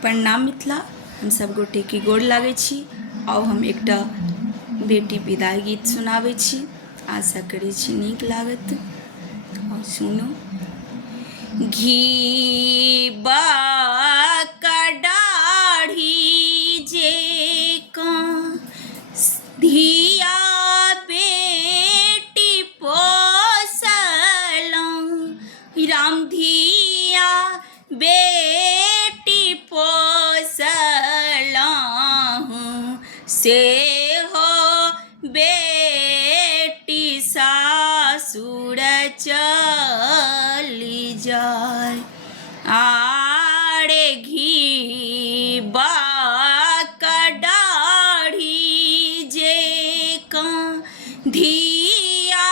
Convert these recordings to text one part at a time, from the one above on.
प्रणाम मिथिला, हम सब गोटे के गोर लागै छी। आउ हम एकटा बेटी विदाई गीत सुनाबै छी, आशा करै छी नीक लागत। और सुनो। घी कडाढ़ी जे धिया बेटी पोसलहुँ, राम धिया बेटी पोसलहुँ, से हो बेटी सासुर चली जाय। आरे घी कडाढ़ी जे धिया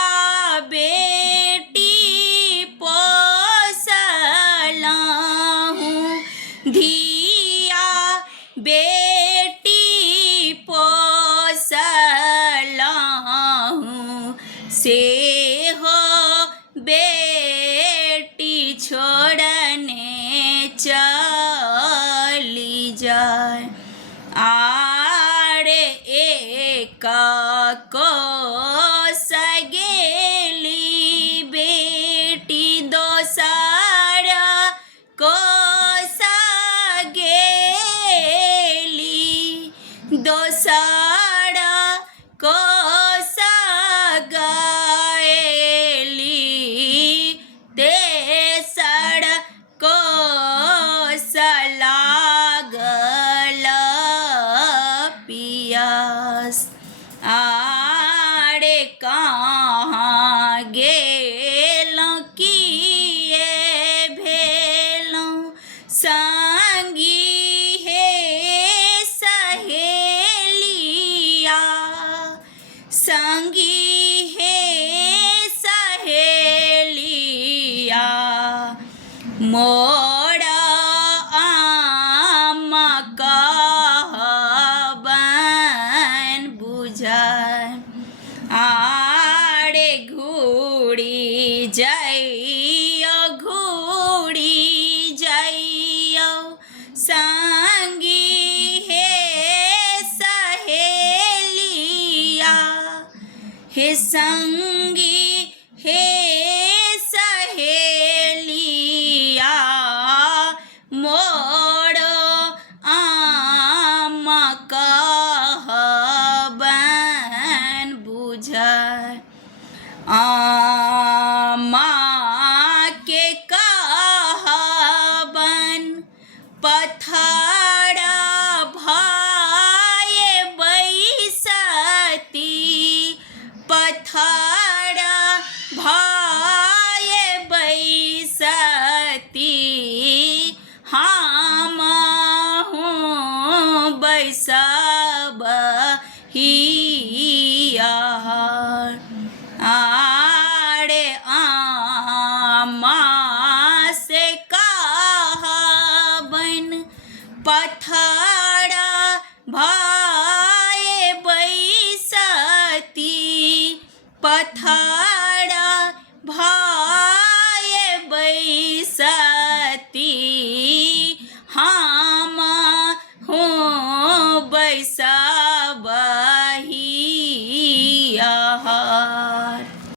बेटी पोसलहुँ, धिया बेटी पोसलहुँ, से हो बेटी छोड़ने चली जाय। आरे एक कोस गेली बेटी, दोसर कोस गेली, दोसर कोस गएली, तेसर कोस लागल पियास। आरे कहाँ गेलहुँ किए भेलहुँ संगी हे सहेलिया, संगी हे सहेलिया, मोर आमा कहबन बुझाय। आरे घूरी जइयो, घूरी जइयो संगी हे सहेलिया, हे संगी